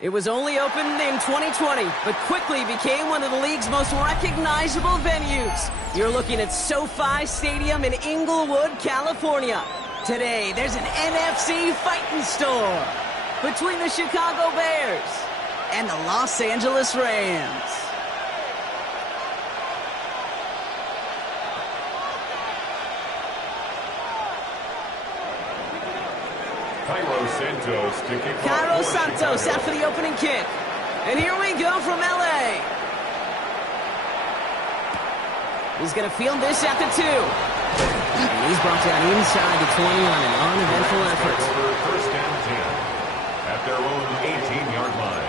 It was only opened in 2020, but quickly became one of the league's most recognizable venues. You're looking at SoFi Stadium in Inglewood, California. Today, there's an NFC fighting store between the Chicago Bears and the Los Angeles Rams. Cairo Santos out for the opening kick. And here we go from L.A. He's going to field this at the 2. And he's brought down inside the 20 on an uneventful effort. First and 10 at their own 18-yard line.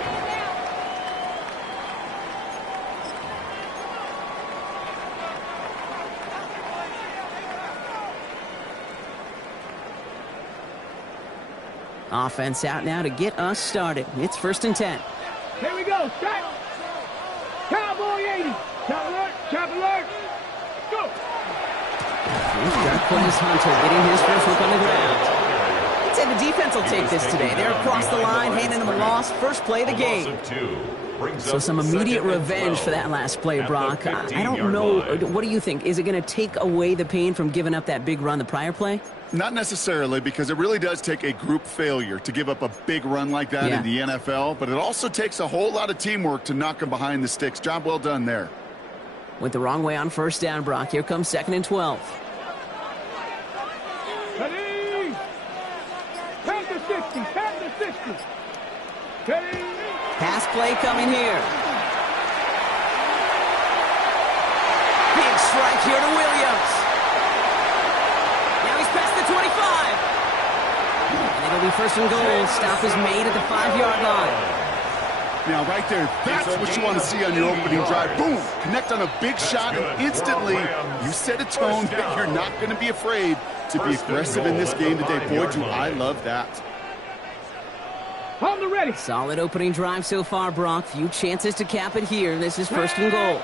Offense out now to get us started. It's first and 10. Here we go. Set. Cowboy 80. Chop alert. Chop alert. Go. Darquez Hunter getting his first look on the ground. I'd say the defense will take this today. They're across the line, handing them a loss. First play of the game. So some immediate revenge for that last play, Brock. I don't know. What do you think? Is it going to take away the pain from giving up that big run the prior play? Not necessarily, because it really does take a group failure to give up a big run like that in the NFL, but it also takes a whole lot of teamwork to knock them behind the sticks. Job well done there. Went the wrong way on first down, Brock. Here comes second and 12. Ready. 10 to 60. 10 to 60. Ready. Pass play coming here. Big strike here to Williams. Now he's past the 25. And it'll be first and goal. Stop is made at the 5-yard line. Now, right there, that's what you want to see on your opening drive. Boom! Connect on a big shot, and instantly you set a tone that you're not going to be afraid to be aggressive in this game today. Boy, do I love that. On the ready. Solid opening drive so far, Brock. Few chances to cap it here. This is first and goal.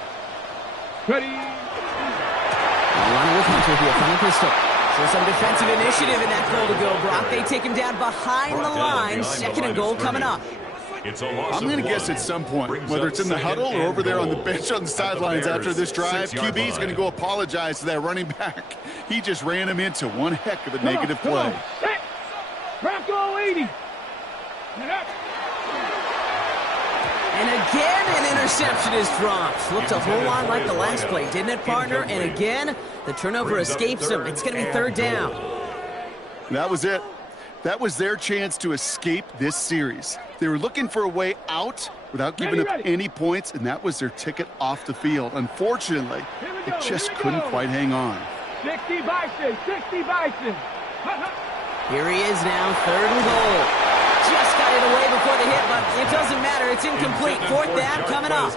Ready. Running with Hunter here from the pistol. So some defensive initiative in that goal to go, Brock. They take him down behind the line. Second and goal coming up. I'm going to guess at some point, whether it's in the huddle or over there on the bench on the sidelines after this drive, QB is going to go apologize to that running back. He just ran him into one heck of a negative play. Bronco 80. And again, an interception is dropped. Looked a whole lot like the last play, didn't it, partner? And again, the turnover escapes him. It's going to be third down. That was it. That was their chance to escape this series. They were looking for a way out without giving up any points, and that was their ticket off the field. Unfortunately, they just couldn't quite hang on. 60 Bison, 60 Bison. Here he is now, third and goal. Just got it away before the hit, but it doesn't matter. It's incomplete. Fourth down coming up.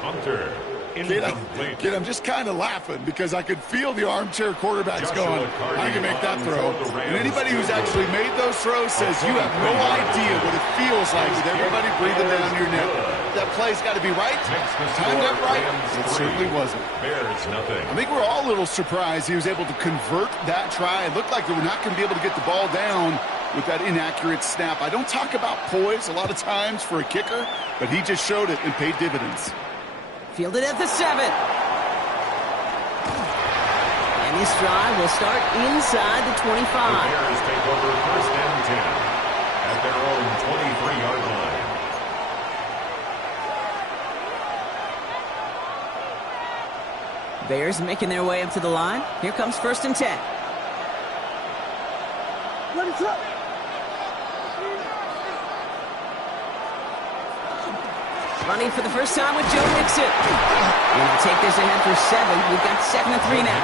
Kid, I'm just kind of laughing because I could feel the armchair quarterbacks going, I can make that throw. And anybody who's actually made those throws says you have no idea what it feels like with everybody breathing down your neck. That play's got to be right, timed up right. It certainly wasn't. I think we're all a little surprised he was able to convert that try. It looked like they were not going to be able to get the ball down with that inaccurate snap. I don't talk about poise a lot of times for a kicker, but he just showed it and paid dividends. Fielded at the 7. And this drive will start inside the 25. The Bears take over first and 10 at their own 23-yard line. Bears making their way up to the line. Here comes first and 10. Running for the first time with Joe Mixon. And they'll take this ahead for 7. We've got second and 3 now.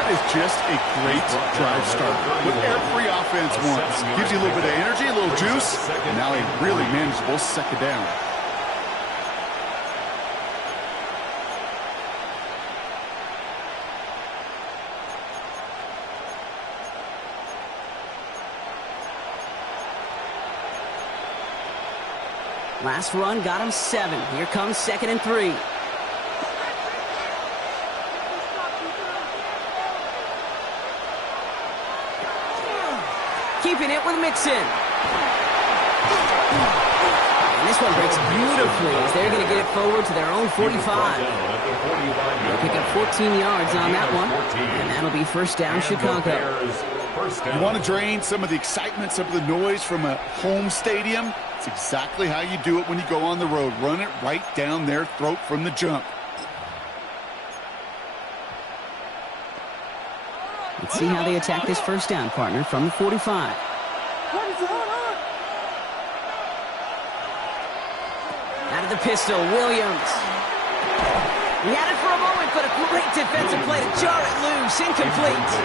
That is just a great drive start. What every offense wants. Gives you a little bit of energy, a little juice, and now a really manageable second down. Last run got him 7. Here comes second and 3. Keeping it with Mixon. And this one breaks beautifully as they're going to get it forward to their own 45. They'll pick up 14 yards on that one, and that'll be first down Chicago. You want to drain some of the excitement, some of the noise from a home stadium? It's exactly how you do it when you go on the road. Run it right down their throat from the jump. Let's see how they attack this first down, partner, from the 45. Out of the pistol, Williams. He had it for a moment, but a great defensive play to jar it loose. Incomplete.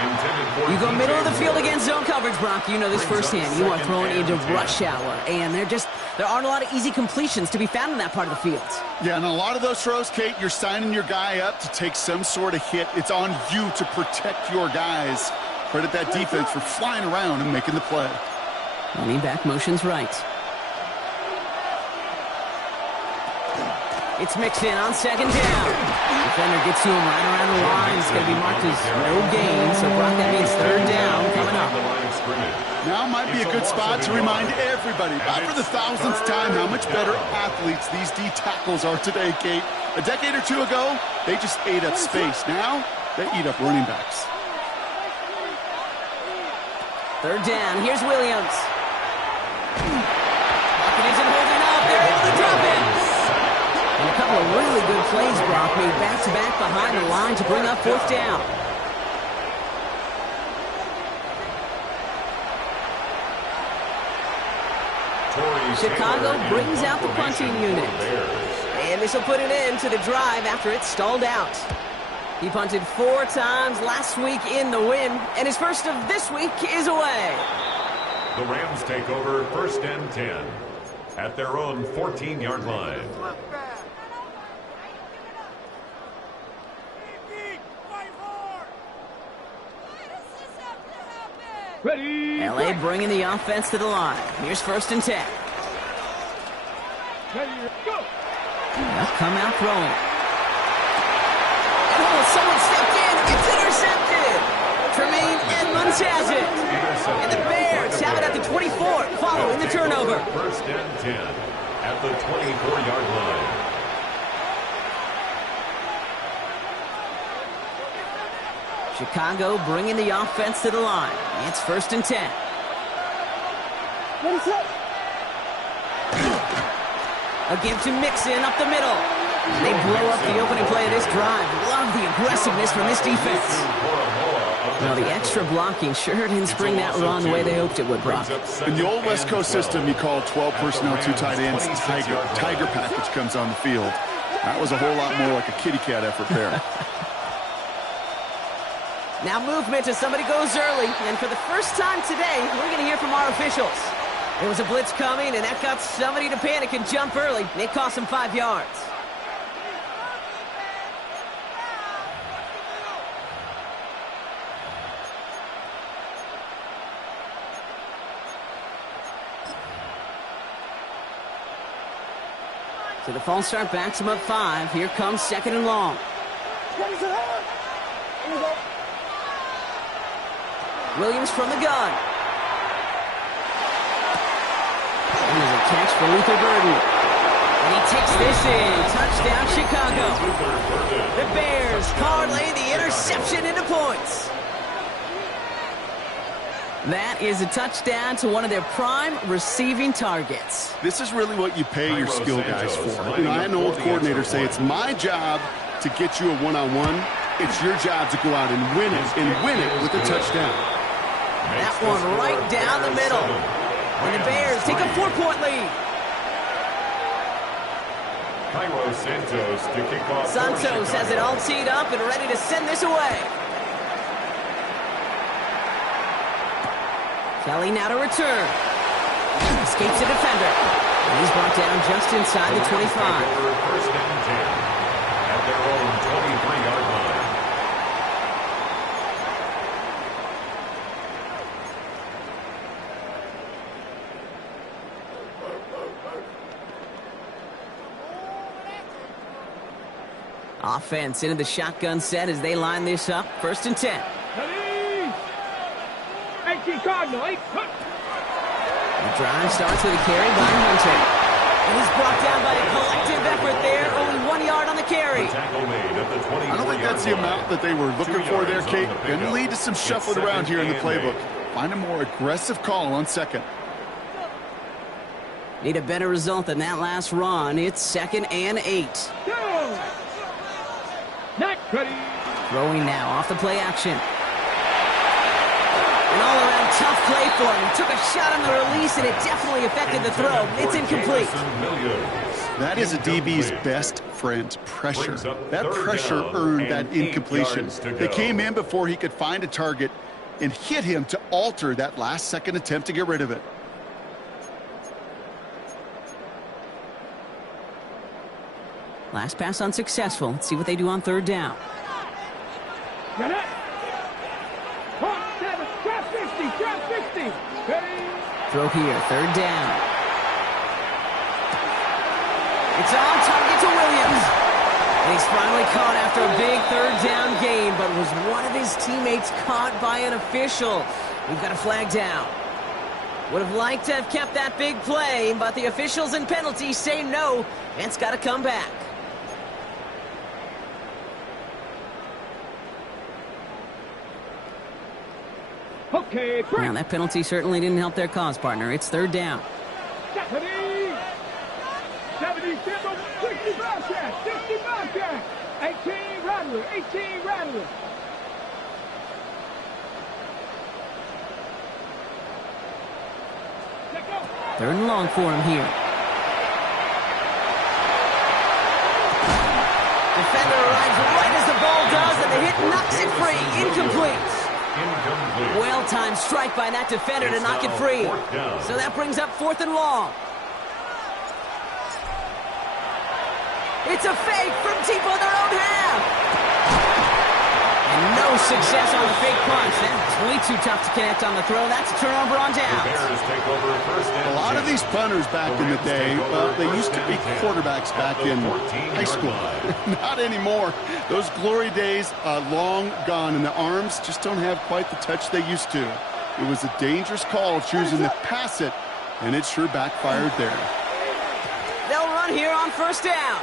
You go middle of the field against zone coverage, Brock. You know this firsthand. You are throwing into rush hour, and there aren't a lot of easy completions to be found in that part of the field. Yeah, and a lot of those throws, Kate, you're signing your guy up to take some sort of hit. It's on you to protect your guys. Credit that defense for flying around and making the play. Lean back motions right. It's mixed in on second down. Defender gets to him right around the line. It's going to be marked as no gain. So, Brock, that means third down coming up. Now might be a good spot to remind everybody, about for the 1000th time, how much better athletes these D tackles are today, Kate. A decade or two ago, they just ate up space. Now, they eat up running backs. Third down. Here's Williams. Pocket isn't holding up. They're able to drop it. And a couple of really good plays, Brock, made back-to-back behind the line to bring up fourth down. Chicago brings out the punting unit. And this will put an end to the drive after it stalled out. He punted 4 times last week in the win, and his first of this week is away. The Rams take over first and 10 at their own 14-yard line. Ready. LA bringing the offense to the line. Here's first and 10. Ready, go. They'll come out throwing. Oh, someone stepped in. It's intercepted. Tremaine Edmonds has it. And the Bears have it at the 24, following the turnover. First and 10 at the 24-yard line. Chicago bringing the offense to the line. It's first and 10. A give to Mixon up the middle. They blow up the opening play of this drive. Love the aggressiveness from this defense. Now, the extra blocking sure didn't spring that run the way they hoped it would, Brock. In the old West Coast system, you call 12 personnel, 2 tight ends, Tiger. Tiger package comes on the field. That was a whole lot more like a kitty cat effort there. Now movement as somebody goes early, and for the first time today, we're going to hear from our officials. There was a blitz coming, and that got somebody to panic and jump early. It cost them 5 yards. So the false start backs him up 5. Here comes second and long. Williams from the gun. And there's a catch for Luther Burden. And he takes this in. Touchdown, Chicago. The Bears parlay the interception into points. That is a touchdown to one of their prime receiving targets. This is really what you pay your skill guys for. You know, I had an old coordinator say, it's my job to get you a one-on-one. It's your job to go out and win it with a touchdown. That one right down the middle. And the Bears take a 4-point lead. Santos has it all teed up and ready to send this away. Kelly now to return. Escapes the defender. And he's brought down just inside the 25. First and 10 at their own 23-yard line. Offense into the shotgun set as they line this up. First and 10. Ready. 18 Cardinal. 8. The drive starts with a carry by Hunter. And he's brought down by a collective effort there. Only 1 yard on the carry. I don't think that's the amount that they were looking for there, Kate. Going to lead to some shuffling around here in the playbook. Find a more aggressive call on second. Need a better result than that last run. It's 2nd and 8. Next, ready. Throwing now off the play action. An all-around tough play for him. He took a shot on the release, and it definitely affected the throw. It's incomplete. That is a DB's best friend, pressure. That pressure earned that incompletion. They came in before he could find a target and hit him to alter that last-second attempt to get rid of it. Last pass unsuccessful. Let's see what they do on 3rd down. Get it. 7, drop 60, drop 60. Ready. Throw here, 3rd down. It's on target to Williams. And he's finally caught after a big 3rd down gain, but was one of his teammates caught by an official? We've got a flag down. Would have liked to have kept that big play, but the officials and penalties say no, and it's got to come back. Okay, break. Well, that penalty certainly didn't help their cause, partner. It's 3rd down. 70, 60 Bobcat, 60 Bobcat, 18 Rattler, 18 Rattler. Let go. 3rd and long for him here. Defender arrives right as the ball does, and the hit knocks it free. Incomplete. Well-timed strike by that defender to knock it free. So that brings up 4th and long. It's a fake from deep on their own half. And no success on the fake punch. That's way too tough to connect on the throw. That's a turnover on downs. A lot of these punters back in the day, well, they used to be quarterbacks back in high school. Not anymore. Those glory days are long gone, and the arms just don't have quite the touch they used to. It was a dangerous call choosing to pass it, and it sure backfired there. They'll run here on 1st down.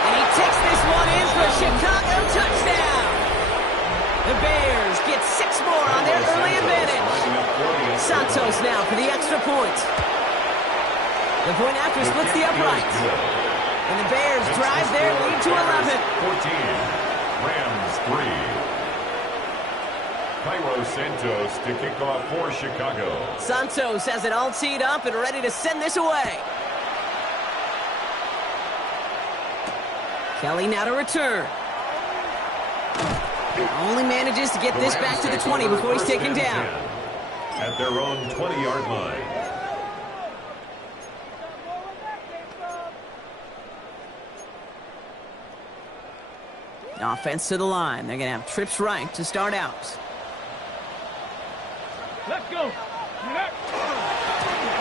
And he takes this one in for a Chicago touchdown. The Bears get 6 more on their early advantage. Santos now for the extra point. The point after splits the uprights. And the Bears drive their lead to 11. 14, Rams 3. Cairo Santos to kick off for Chicago. Santos has it all teed up and ready to send this away. Kelly now to return. Only manages to get this back to the 20 before he's taken down. At their own 20-yard line. Offense to the line. They're going to have trips right to start out. Let's go.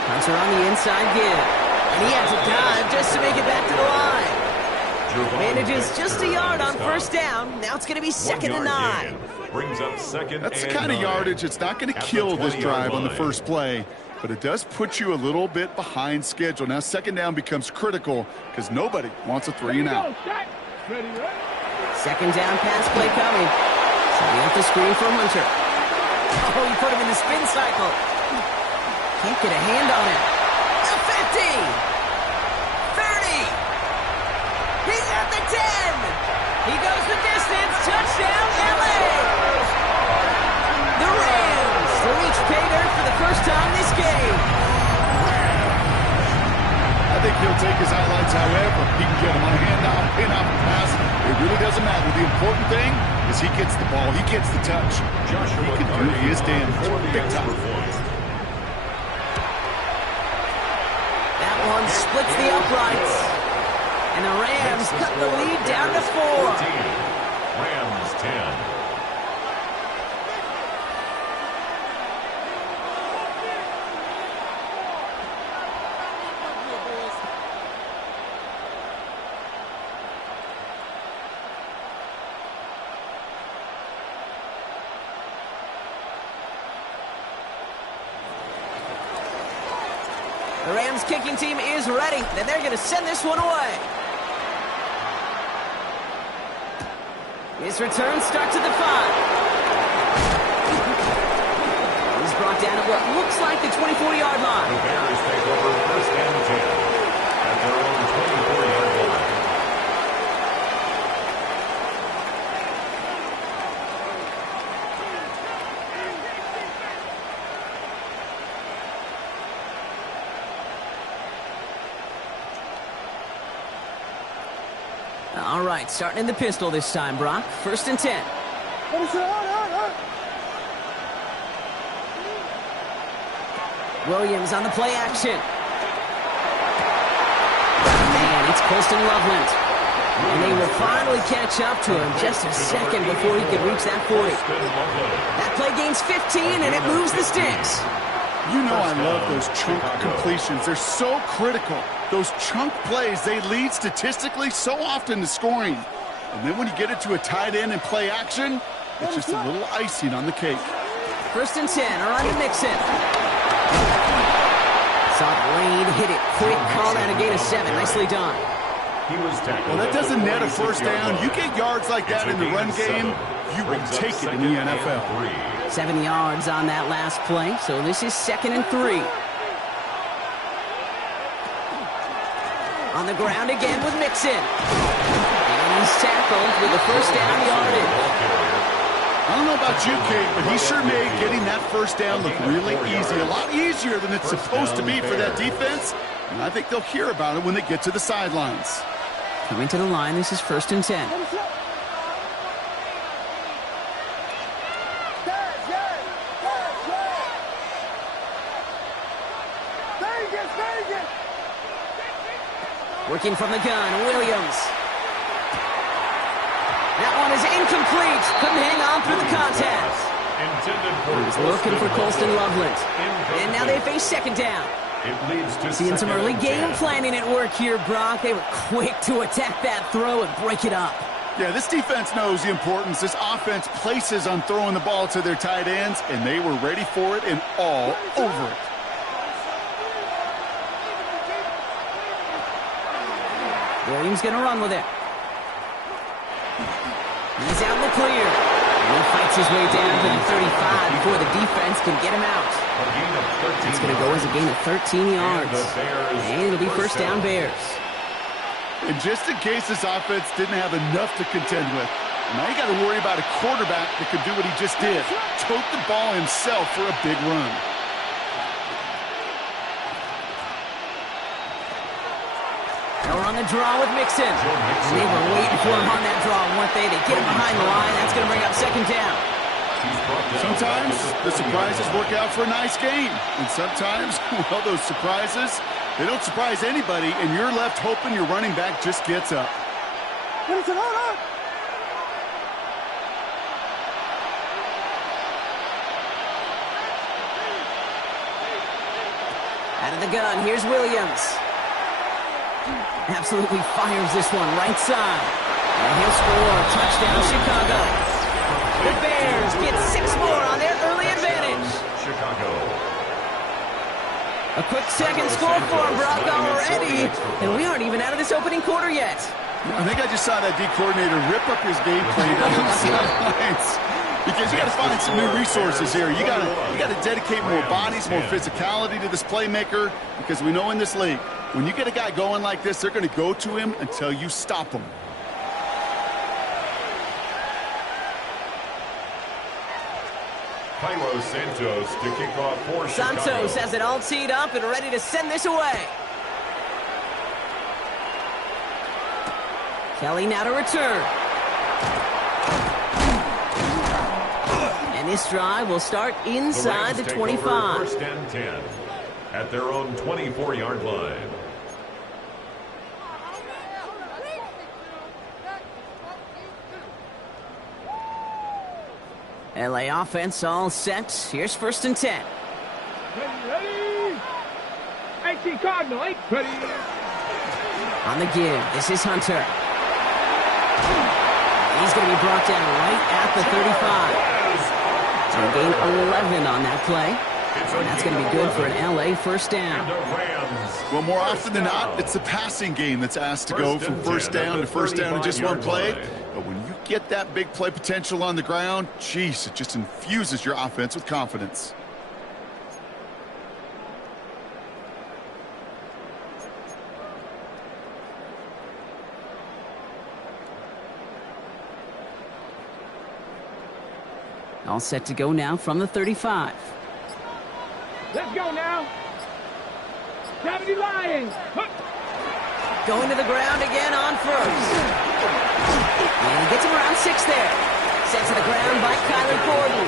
Hunter on the inside give. And he had to dive just to make it back to the line. Manages just a yard on 1st down. Now it's going to be 2nd and 9. Brings up 2nd. That's the kind of yardage. It's not going to kill this drive on the first play, but it does put you a little bit behind schedule. Now 2nd down becomes critical because nobody wants a 3 and out. 2nd down pass play coming. Setting up the screen for Hunter. Oh, he put him in the spin cycle. Can't get a hand on it. The 50. 30. He's at the 10. He goes the distance. Touchdown, LA. The Rams to reach pay dirt for the first time this game. I think he'll take his highlights however he can get him on a handoff, pin-off pass. It really doesn't matter. The important thing is he gets the ball. He gets the touch. He can do his damage. Big time. That one splits the uprights. And the Rams cut the lead down to 4. 14, Rams 10. The Rams kicking team is ready, and they're going to send this one away. His return starts at the 5. He's brought down at what looks like the 24-yard line. The Bears take over first and 10 at their own 24-yard line. All right, starting in the pistol this time, Brock. First and 10. Williams on the play action. Man, it's Colston Loveland. And they will finally catch up to him just a second before he could reach that 40. That play gains 15, and it moves the sticks. You know I love those chunk completions. They're so critical. Those chunk plays, they lead statistically so often to scoring. And then when you get it to a tight end and play action, it's just a little icing on the cake. First and 10, around to Mixon. Saw the lane, hit it quick, called out a gain of 7. Nicely done. Well, that doesn't net a first down. You get yards like that in the run game, you will take it in the NFL. 7 yards on that last play, so this is 2nd and 3. On the ground again with Mixon. And he's tackled with the first down yardage. I don't know about you, Kate, but he sure made getting that first down look really easy. A lot easier than it's supposed to be for that defense. And I think they'll hear about it when they get to the sidelines. Coming to the line, this is 1st and 10. Working from the gun, Williams. That one is incomplete. Couldn't hang on through the contact. He's looking for Colston Loveland. And now they face 2nd down. Seeing some early game planning at work here, Brock. They were quick to attack that throw and break it up. Yeah, this defense knows the importance this offense places on throwing the ball to their tight ends, and they were ready for it and all over it. Williams going to run with it. He's out in the clear. And he fights his way down to the 35 before the defense can get him out. It's going to go as a gain of 13 yards. And it'll be first down Bears. And just in case this offense didn't have enough to contend with, now you got to worry about a quarterback that could do what he just did. Tote the ball himself for a big run. They're on the draw with Mixon. And they were waiting for him on that draw, weren't they? They get him behind the line. That's going to bring up 2nd down. Sometimes the surprises work out for a nice game. And sometimes, well, those surprises, they don't surprise anybody, and you're left hoping your running back just gets up. Out of the gun, here's Williams. Absolutely fires this one right side. And he'll score. Touchdown, Chicago. The Bears get 6 more on their early advantage. Chicago. A quick second score for him, Brock, already. And we aren't even out of this opening quarter yet. I think I just saw that D coordinator rip up his game plan down the sidelines. Because you got to find some new resources here. You got to dedicate more bodies, more physicality to this playmaker. Because we know in this league, when you get a guy going like this, they're going to go to him until you stop him. Cairo Santos to kick off for Chicago. Santos has it all teed up and ready to send this away. Kelly now to return. And this drive will start inside the 25. First and 10 at their own 24-yard line. LA offense all set. Here's 1st and 10. Ready? 18 Cardinal, ready. On the give, this is Hunter. He's going to be brought down right at the 35. So gain 11 on that play. And that's going to be good for an LA first down. Well, more often than not, it's the passing game that's asked to go from first down to first down in just one play. But when you get that big play potential on the ground, geez, it just infuses your offense with confidence. All set to go now from the 35. Let's go now. 70 Lions. Going to the ground again on first. And he gets him around 6 there. Sent to the ground by Kyler Gordon.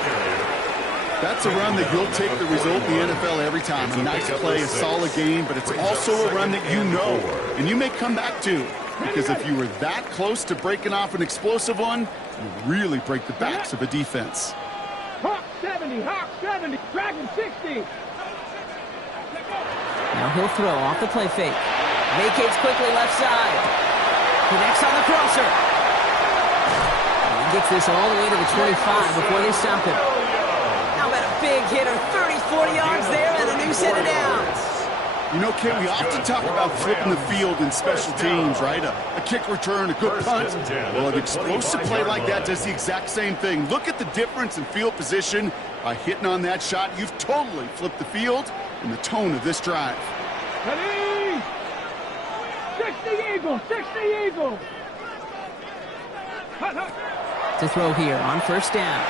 That's a run that you'll take the result in the NFL every time. A nice play, a solid game, but it's also a run that you know, and you may come back to. Because if you were that close to breaking off an explosive one, you really break the backs of a defense. Hawk 70, Hawk 70, Dragon 60. Now he'll throw off the play fake. Vacates quickly left side. Connects on the crosser. And he gets this all the way to the 25 before they stop him. How about a big hitter, 30, 40 yards there and a new set of downs. You know, Kate, we often talk about flipping the field in special teams, right? A kick return, a good punt. Well, an explosive play like that does the exact same thing. Look at the difference in field position. By hitting on that shot, you've totally flipped the field and the tone of this drive. Ready? 60 Eagles, 60 Eagles. To throw here on first down.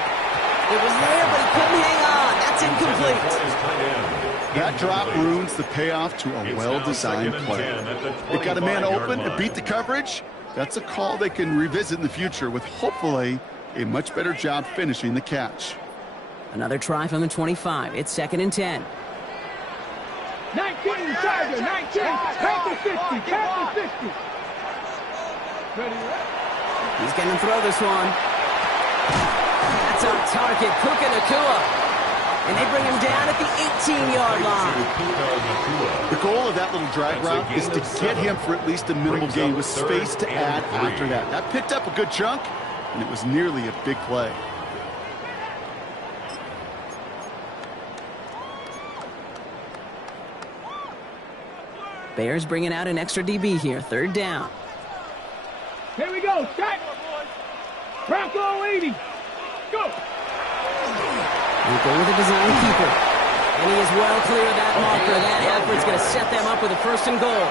It was there, but he couldn't hang on. That's incomplete. That drop ruins the payoff to a well-designed play. It got a man open to beat the coverage. That's a call they can revisit in the future with hopefully a much better job finishing the catch. Another try from the 25. It's 2nd and 10. 19, Tiger, 19, Panther 50, Panther 50. Ready? He's going to throw this one. That's on target, Puka Nacua. And they bring him down at the 18-yard line. The goal of that little drag route is to get him for at least a minimal gain with space to add after that. That picked up a good chunk, and it was nearly a big play. Bears bringing out an extra DB here, 3rd down. Here we go, Scott. Bronco 80. Go. We go with a design keeper. And he is well clear of that marker. That effort's going to set them up with a 1st and goal.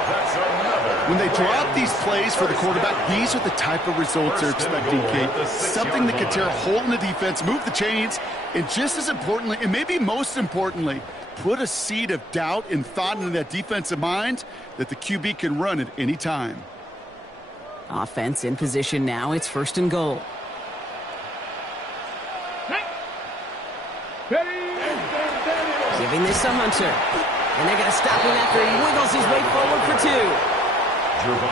When they draw up these plays for the quarterback, these are the type of results they're expecting, Kate. Something that can tear a hole in the defense, move the chains, and just as importantly, and maybe most importantly, put a seed of doubt and thought into that defensive mind that the QB can run at any time. Offense in position now. It's 1st and goal. Giving this to Hunter. And they're going to stop him after he wiggles his way forward for 2.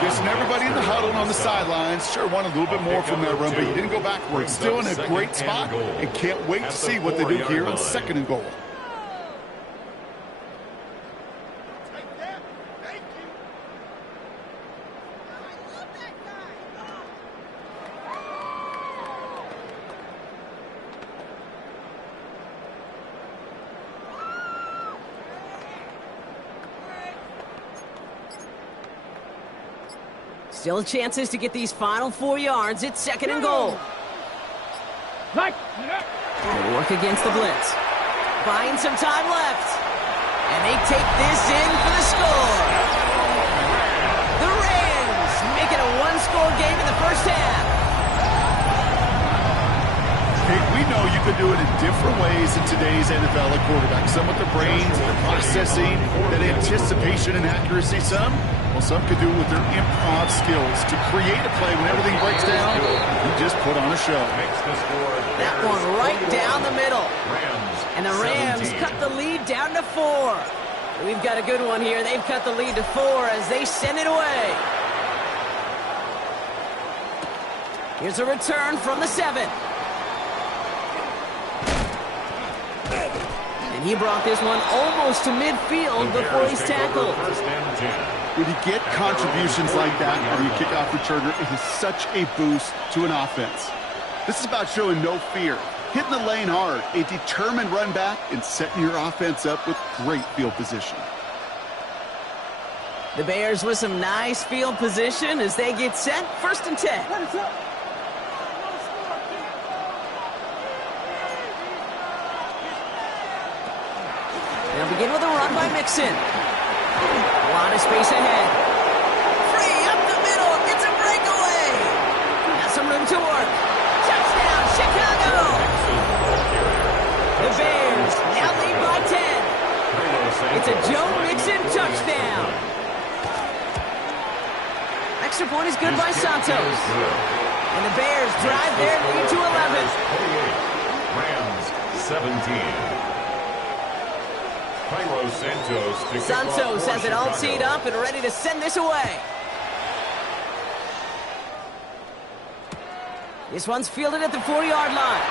Guessing everybody in the huddle and on the sidelines sure wanted a little bit more from that run, but he didn't go backwards. Still in a great spot and can't wait to see what they do here on 2nd and goal. Still chances to get these final 4 yards. It's 2nd and goal. They work against the blitz. Buying some time left. And they take this in for the score. The Rams make it a 1-score game in the 1st half. Hey, we know you can do it in different ways in today's NFL at quarterback. Some with their brains, their processing, that anticipation and accuracy. Some could do it with their improv skills to create a play when everything breaks down. You just put on a show. That one right down the middle. And the Rams cut the lead down to 4. We've got a good one here. They've cut the lead to 4 as they send it away. Here's a return from the 7. And he brought this one almost to midfield before he's tackled. When you get contributions like that from your kickoff returner, it is such a boost to an offense. This is about showing no fear. hitting the lane hard, a determined run back, and setting your offense up with great field position. The Bears with some nice field position as they get set. 1st and 10. They'll begin with a run by Mixon. A lot of space ahead. Free up the middle. Gets a breakaway. Has some room to work. Touchdown, Chicago. The Bears now lead by 10. It's a Joe Mixon touchdown. Extra point is good by Santos. And the Bears drive their lead to 11. Rams 17. Santos has it all teed up and ready to send this away. This one's fielded at the 40-yard line.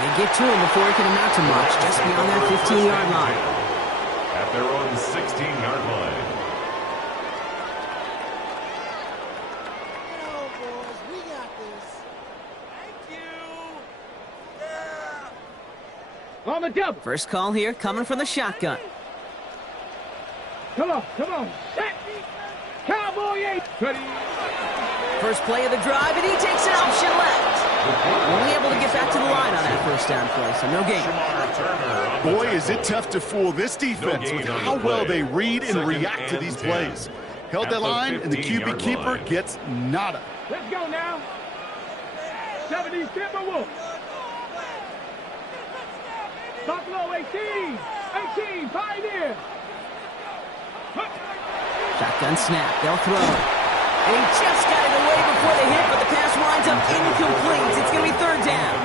They get to him before he can amount to much, just beyond that 15-yard line. At their own 16-yard line. On the double. First call here coming from the shotgun. Come on. Set. Cowboy 8. Ready. First play of the drive, and he takes an option left. Only able to get back to the line on that first down play, so no gain. Boy, is it tough to fool this defense with how well they read and react to these plays. Held that line, and the QB keeper gets nada. Let's go now. 70 Timberwolves. Buffalo 18, Pioneer. Shotgun snap, they'll throw. And he just got it away before the hit, but the pass winds up incomplete. It's going to be 3rd down.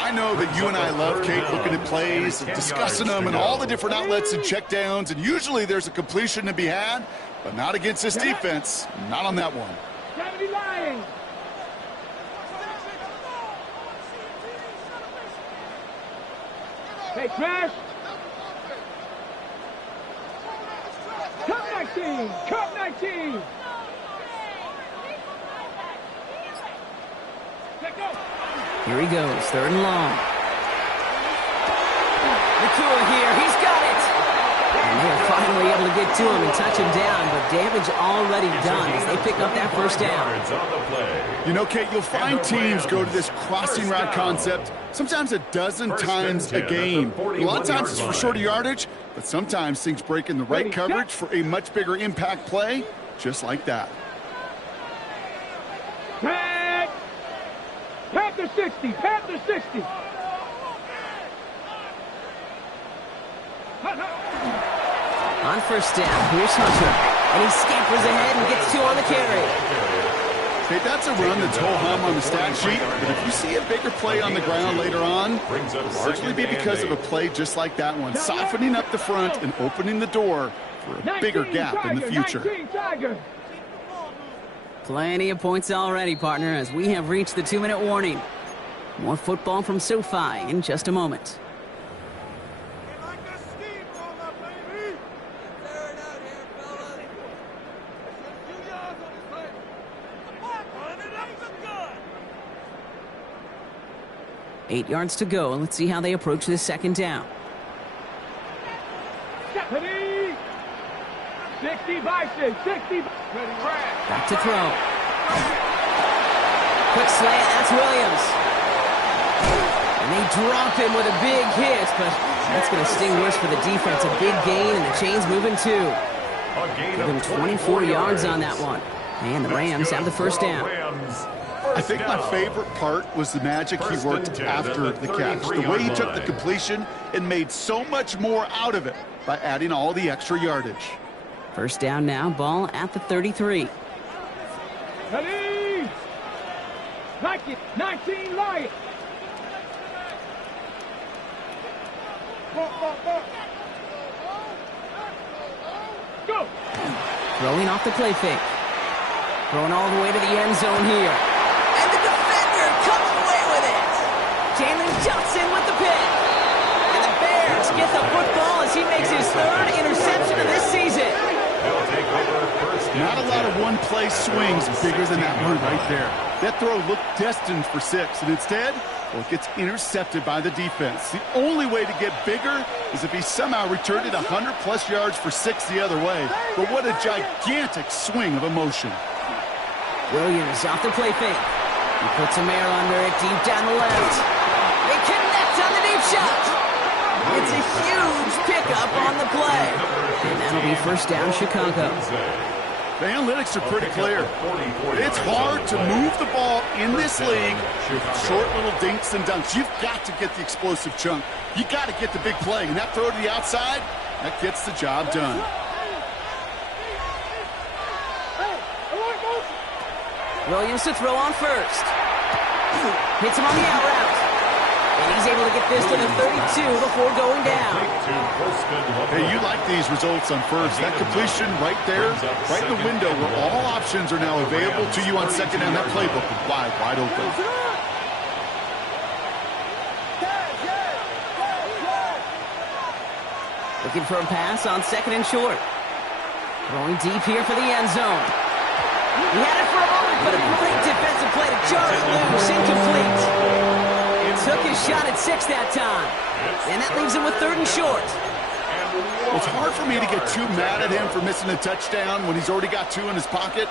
I know that you and I love, Kate, looking at plays, discussing them, and all the different outlets and checkdowns, and usually there's a completion to be had, but not against this defense, not on that one. 70 Lions. Hey, Crash. Cup 19. Here he goes, 3rd and long. Nakua here, he's got it. And they're finally able to get to him and touch him down, but damage already done as they pick up that first down. You know, Kate, you'll find teams go to this crossing route concept sometimes a dozen times a game. A lot of times it's for shorter yardage, but sometimes things break in the right coverage for a much bigger impact play, just like that. Panther 60. On first down, here's Hunter. And he scampers ahead and gets 2 on the carry. Okay, that's a run that's ho-hum on the stat sheet, but if you see a bigger play on the ground later on, it'll largely be because of a play just like that one, softening up the front and opening the door for a bigger gap in the future. Plenty of points already, partner, as we have reached the 2-minute warning. More football from SoFi in just a moment. Eight yards to go. Let's see how they approach this 2nd down. 60 Bison, 60. Back to throw. Quick slant, that's Williams. And they drop him with a big hit, but that's going to sting worse for the defense. A big gain, and the chain's moving too. Give him 24 yards on that one. And the Rams have the first down. I think my favorite part was the magic he worked after the catch. The way he took the completion and made so much more out of it by adding all the extra yardage. First down now, ball at the 33. Ready? 19 Lions. Go. Throwing off the play fake. Throwing all the way to the end zone here. And the defender comes away with it. Jalen Johnson with the pick. And the Bears get the football as he makes his 3rd interception of this season. Not a lot of one-play swings bigger than that one right there. That throw looked destined for 6, and instead, Well, it gets intercepted by the defense. The only way to get bigger is if he somehow returned it 100-plus yards for 6 the other way. But what a gigantic swing of emotion. Williams off the play fake. He puts some air under it deep down the left. They connect on the deep shot. It's a huge pickup on the play. And that'll be first down, Chicago. The analytics are pretty clear. It's hard to move the ball in this league with short little dinks and dunks. You've got to get the explosive chunk. You got to get the big play. And that throw to the outside, that gets the job done. Williams to throw on first. Hits him on the out route. And he's able to get this to the 32 before going down. Hey, you like these results on first. That completion right there, right in the window where all options are now available to you on second down. That playbook is wide open. Looking for a pass on second and short. Throwing deep here for the end zone. He had it for a moment, but a great defensive play to jar it loose. Incomplete. Took his shot at 6 that time. And that leaves him with third and short. Well, it's hard for me to get too mad at him for missing a touchdown when he's already got 2 in his pocket.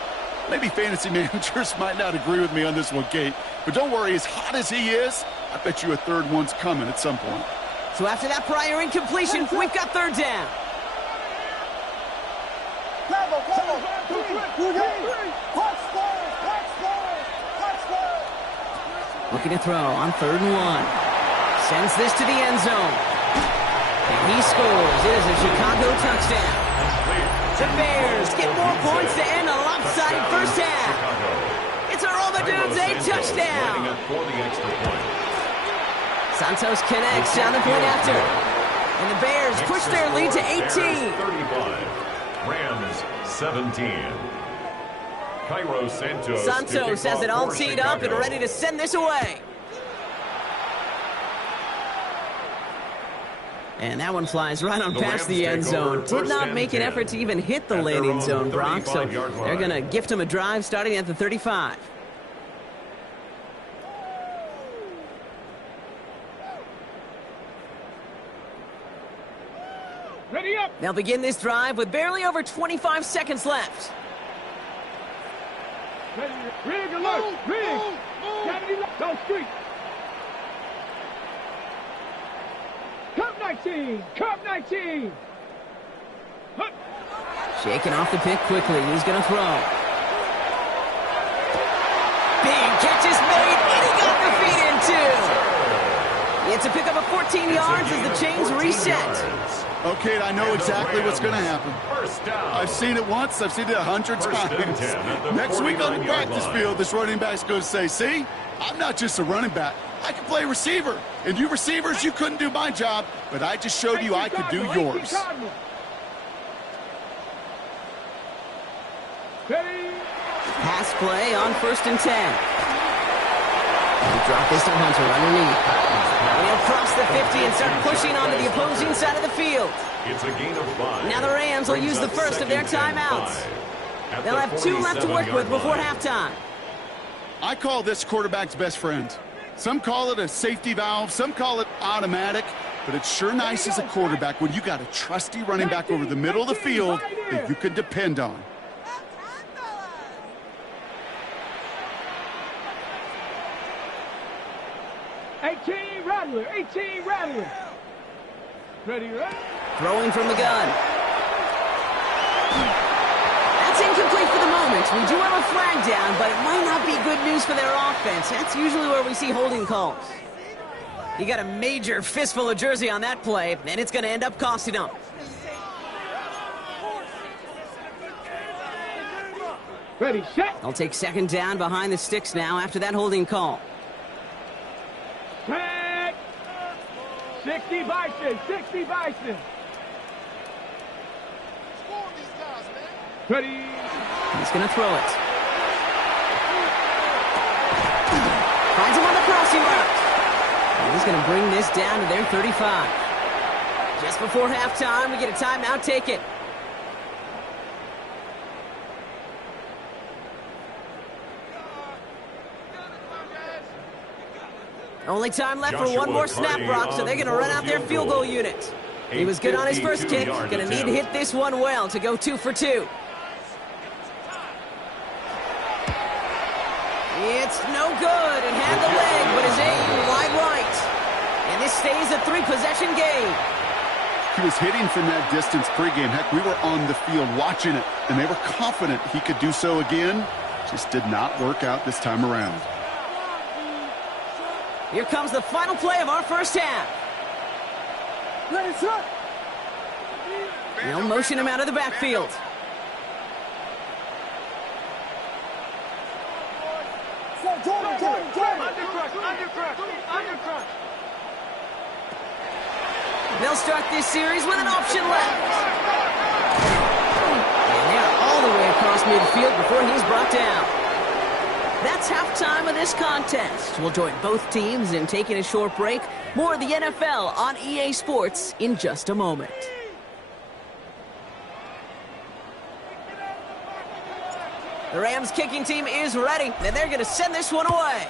Maybe fantasy managers might not agree with me on this one, Kate. But don't worry, as hot as he is, I bet you a third one's coming at some point. So after that prior incompletion, we've got third down. Looking to throw on third and 1. Sends this to the end zone. And he scores. It is a Chicago touchdown. The Bears get more points to end a lopsided first half. It's a roll the dudes, a touchdown. Santos connects on the point after. And the Bears push their lead to 18. 35. Rams 17. Santos has it all teed up and ready to send this away. And that one flies right on past the end zone. Did not make an effort to even hit the landing zone, Brock, so they're going to gift him a drive starting at the 35. Ready up. They'll begin this drive with barely over 25 seconds left. Rig alert! Rig! Kennedy left on street! Cup 19! Cup 19! Hup. Shaking off the pick quickly. He's going to throw. Big catch is made, and he got the feet in too. It's a pickup of 14 yards as the chains reset. Okay, I know exactly what's going to happen. I've seen it once. I've seen it 100 times. Next week on the practice field, this running back's going to say, see, I'm not just a running back. I can play receiver. And you receivers, you couldn't do my job, but I just showed you I could do yours. Pass play on 1st and 10. Drop this to Hunter underneath. He'll cross the 50 and start pushing onto the opposing side of the field. It's a gain of 5. Now the Rams will use the first of their timeouts. They'll have 2 left to work with before halftime. I call this quarterback's best friend. Some call it a safety valve, some call it automatic, but it's sure nice as a quarterback when you got a trusty running back over the middle of the field that you can depend on. Rattler, 18 Rattler. Ready, right? Throwing from the gun. That's incomplete for the moment. We do have a flag down, but it might not be good news for their offense. That's usually where we see holding calls. He got a major fistful of jersey on that play, and it's going to end up costing him. Ready, set. I'll take second down behind the sticks now after that holding call. Tag. 60 Bison, 60 Bison. Ready. He's going to throw it. Finds him on the crossing route. And he's going to bring this down to their 35. Just before halftime, we get a timeout. Take it. Only time left for one more snap, Brock, so they're going to run out their field goal unit. He was good on his first kick. Going to need to hit this one well to go 2 for 2. It's no good. It had the leg, but his aim wide right. And this stays a 3-possession game. He was hitting from that distance pregame. Heck, we were on the field watching it, and they were confident he could do so again. Just did not work out this time around. Here comes the final play of our first half. They'll motion him out of the backfield. They'll start this series with an option left. And they're all the way across midfield before he's brought down. That's halftime of this contest. We'll join both teams in taking a short break. More of the NFL on EA Sports in just a moment. The Rams kicking team is ready, and they're going to send this one away.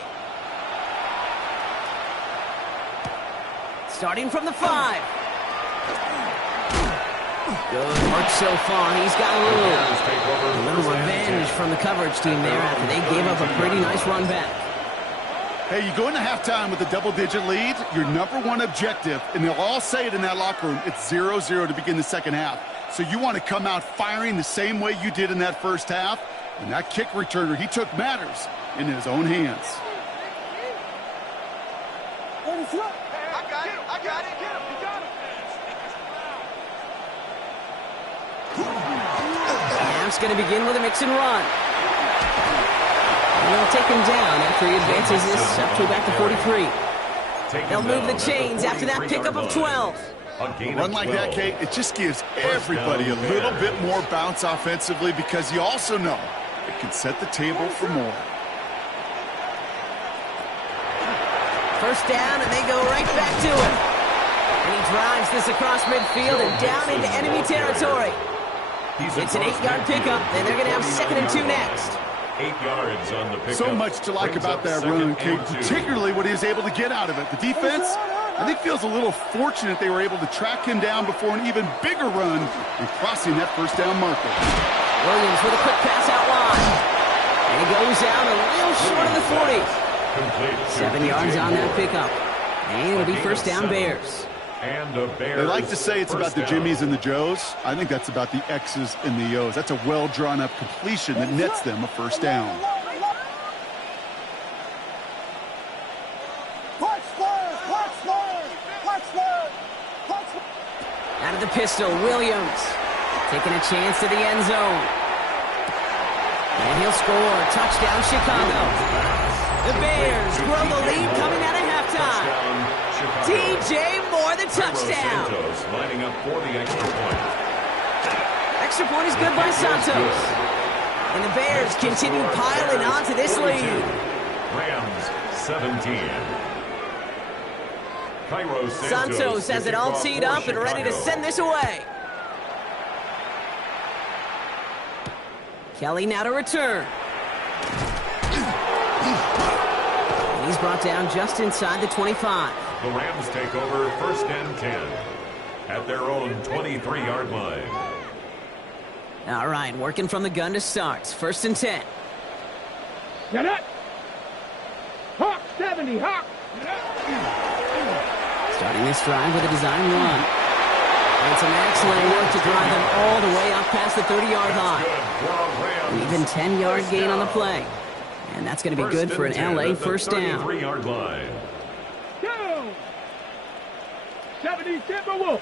Starting from the 5. Good work so far. He's got a little revenge from the coverage team there after they gave up a pretty nice run back. Hey, you go into halftime with a double-digit lead, your #1 objective, and they'll all say it in that locker room, it's 0-0 to begin the second half. So you want to come out firing the same way you did in that first half, and that kick returner, he took matters in his own hands. I got it. Rams going to begin with a mix and run. And they'll take him down after he advances this up to about the 43. They'll move the chains after that pickup of 12. A run like that, Kate, it just gives everybody a little bit more bounce offensively because you also know it can set the table for more. First down, and they go right back to him. And he drives this across midfield and down into enemy territory. It's an 8-yard pickup, and they're going to have 2nd and 2 next. 8 yards on the pickup. So much to like about that run, Kate, particularly what he was able to get out of it. The defense, I think, feels a little fortunate they were able to track him down before an even bigger run and crossing that first down marker. Williams with a quick pass out wide. And he goes out a little short of the 40. 7 yards on that pickup. And it'll be first down Bears. And the Bears. They like to say it's about the Jimmies and the Joes. I think that's about the X's and the O's. That's a well-drawn-up completion that nets them a first down. Out of the pistol, Williams taking a chance to the end zone. And he'll score. Touchdown, Chicago. The Bears grow the lead coming out of halftime. DJ Moore, the touchdown. Lining up for the extra point. Extra point is good by Santos. And the Bears continue piling on to this lead. Rams 17. Santos has it all teed up and ready to send this away. Kelly now to return. And he's brought down just inside the 25. The Rams take over 1st and 10 at their own 23-yard line. All right, working from the gun to start. 1st and 10. Get it. Hawk 70, Hawk. Starting this drive with a design run. And some excellent work to drive them all the way up past the 30-yard line. An even 10-yard gain on the play. And that's going to be good for an LA first down. 33-yard line. Down. 70 Timberwolves.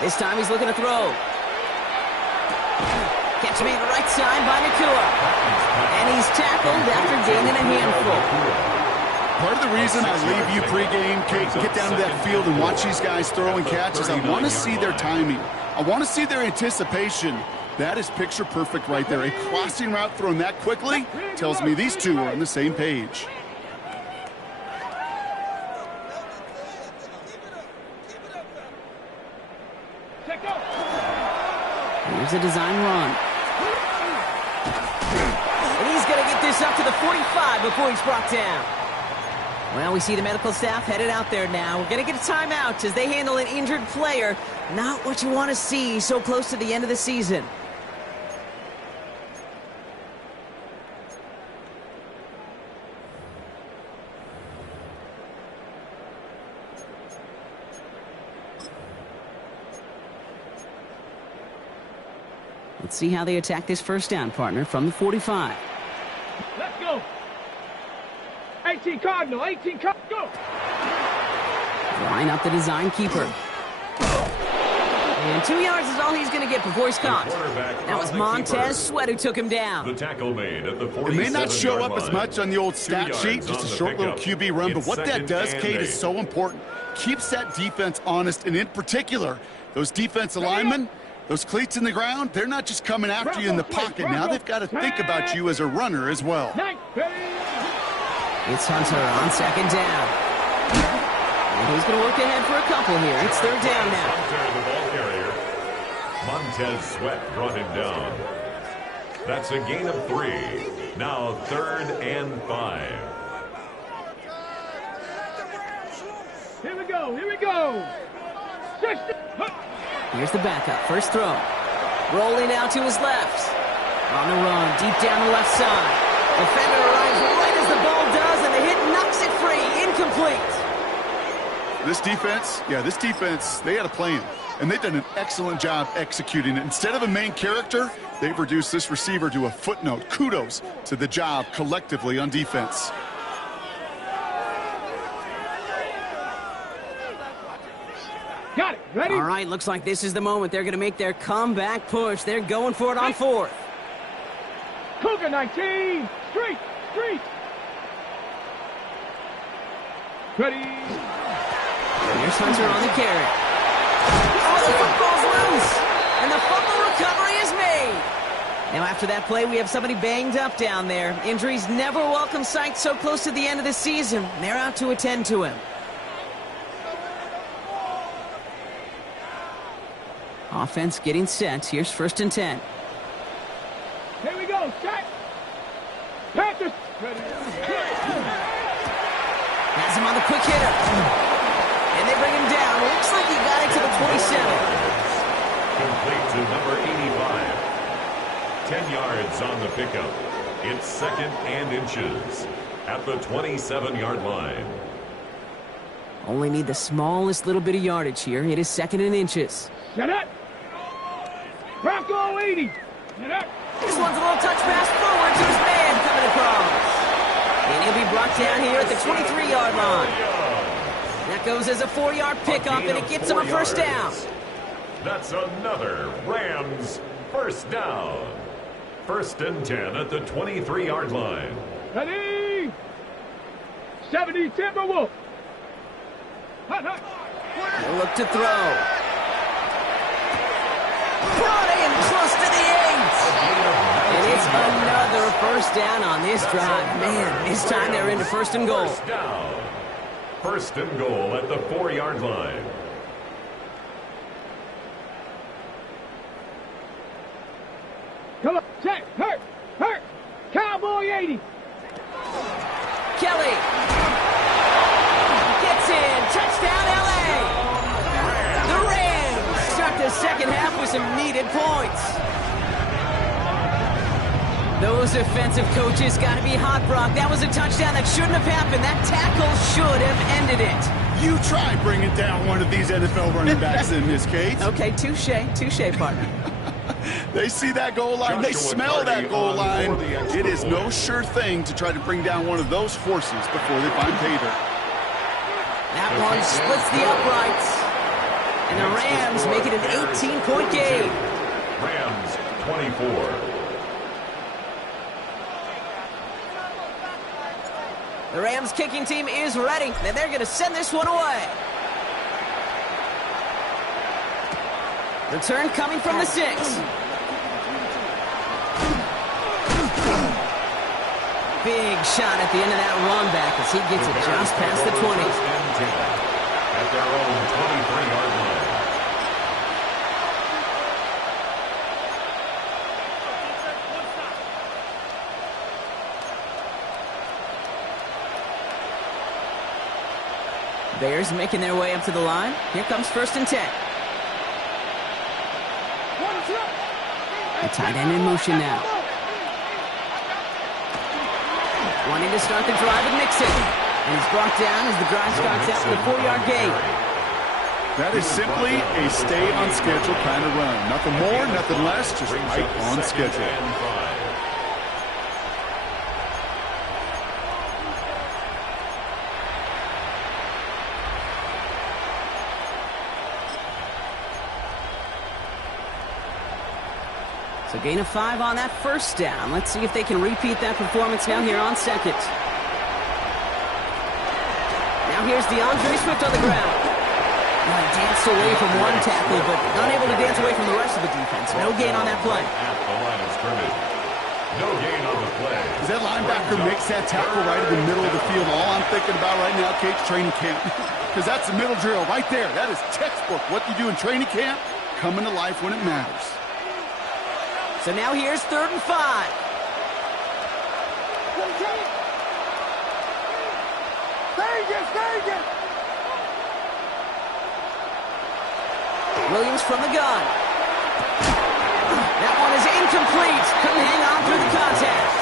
This time he's looking to throw. Catch me on the right side by Nakua. And he's tackled after gaining a handful. Part of the reason I leave you pregame, Kate, get down to that field and watch these guys throw and catch is I want to see their timing. I want to see their anticipation. That is picture perfect right there. A crossing route thrown that quickly tells me these two are on the same page. Here's a design run. And he's going to get this up to the 45 before he's brought down. Well, we see the medical staff headed out there now. We're going to get a timeout as they handle an injured player. Not what you want to see so close to the end of the season. Let's see how they attack this first down, partner, from the 45. Let's go. 18 Cardinal, 18 Cardinal, go. Line up the design keeper. And 2 yards is all he's going to get before he's caught. That was Montez Sweat who took him down. The tackle made at the 47-yard It may not show up line. as much on the old stat sheet, just a short little QB run, but what that does, Kate, is so important. Keeps that defense honest, and in particular, those defensive linemen, those cleats in the ground, they're not just coming after you in the pocket. Now they've got to think about you as a runner as well. It's Hunter on second down. And he's going to look ahead for a couple here. It's third down now. Hunter, the ball carrier. Montez Sweat brought him down. That's a gain of 3. Now 3rd and 5. Here we go, here we go. Here's the backup. First throw. Rolling out to his left. On the run, deep down the left side. Defender arrives right as the ball does, and the hit knocks it free. Incomplete. This defense, they had a plan, and they've done an excellent job executing it. Instead of a main character, they've reduced this receiver to a footnote. Kudos to the job collectively on defense. Got it, ready? All right, looks like this is the moment. They're going to make their comeback push. They're going for it on 4th. Cougar 19, street. Ready? Here's Hunter on the carry. Oh, the football's loose, and the fumble recovery is made. Now, after that play, we have somebody banged up down there. Injuries never a welcome sight so close to the end of the season. They're out to attend to him. Offense getting set. Here's 1st and 10. Here we go, set. Panthers. Ready. Has him on the quick hitter. And they bring him down. Looks like he got it to the 27. Complete to number 85. 10 yards on the pickup. It's 2nd and inches at the 27-yard line. Only need the smallest little bit of yardage here. It is 2nd and inches. Set up. Bronco 80. Set up. This one's a little touch pass forward to his man coming across. And he'll be brought down here at the 23-yard line. That goes as a 4-yard pickup, and it gets him a first down. That's another Rams first down. 1st and 10 at the 23-yard line. Ready. 70 Timberwolf. Hut. They'll look to throw. Brought in close to the 8. And it's another first down on this drive. Man, this time they're into 1st and goal. First down. 1st and goal at the 4-yard line. Come on, set, hurt. Cowboy 80. Kelly. Gets in. Touchdown, L.A. The Rams start the second half with some needed points. Those defensive coaches got to be hot, Brock. That was a touchdown that shouldn't have happened. That tackle should have ended it. You try bringing down one of these NFL running backs in this case. Okay, touche, partner. They see that goal line. They smell that goal line. It is no sure thing to try to bring down one of those forces before they find pay dirt. That one splits the uprights. And the Rams make it an 18-point game. Rams 24. The Rams kicking team is ready, and they're going to send this one away. Return coming from the 6. Big shot at the end of that run back as he gets it just past the 20. At their own 23-yard line. Bears making their way up to the line. Here comes 1st and 10. The tight end in motion now. Wanting to start the drive with Mixon. And he's brought down as the drive starts out with a 4-yard gain. That is simply a stay-on-schedule kind of run. Nothing more, nothing less, just right on schedule. So gain of 5 on that 1st down. Let's see if they can repeat that performance now here on 2nd. Now here's DeAndre Swift on the ground. Danced away from one tackle, but unable to dance away from the rest of the defense. No gain on that play. At the line of scrimmage. No gain on the play. As that linebacker makes that tackle right in the middle of the field, all I'm thinking about right now, Kate's training camp. Because that's the middle drill right there. That is textbook. What you do in training camp, coming to life when it matters. So now here's 3rd and 5. Williams from the gun. That one is incomplete. Couldn't hang on through the contest.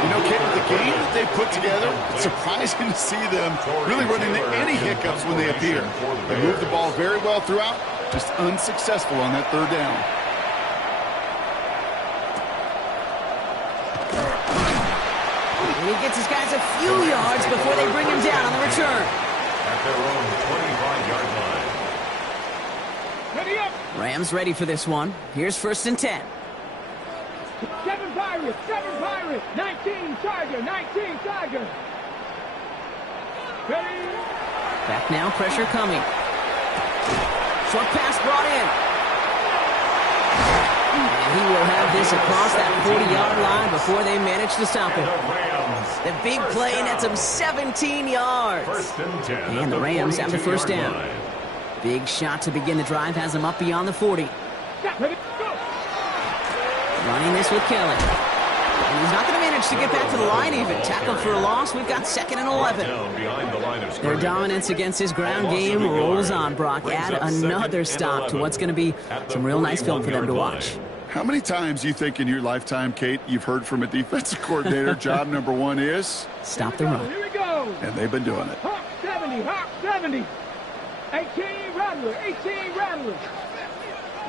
You know, Kate, with the game that they put together, it's surprising to see them really run into any hiccups when they appear. They move the ball very well throughout, just unsuccessful on that 3rd down. And he gets his guys a few yards before they bring him down on the return. At their own 25-yard line. Rams ready for this one. Here's 1st and 10. 7 Pirates, 19 Tiger, 19 Tiger. Ready? Back now, pressure coming. Short pass brought in. And he will have this across that 40-yard line before they manage to stop him. The big play nets him 17 yards. 1st and 10. And the Rams have the 1st down. Line. Big shot to begin the drive has him up beyond the 40. Running this with Kelly. And he's not going to manage to get back to the line even. Tackle for a loss. We've got 2nd and 11. Their dominance against his ground game rolls on, Brock. Add another stop to what's going to be some real nice film for them to watch. How many times do you think in your lifetime, Kate, you've heard from a defensive coordinator, job number 1 is? Stop the run. Here we go. And they've been doing it. Hawk 70, Hawk 70. 18 Rattler, 18 Rattler.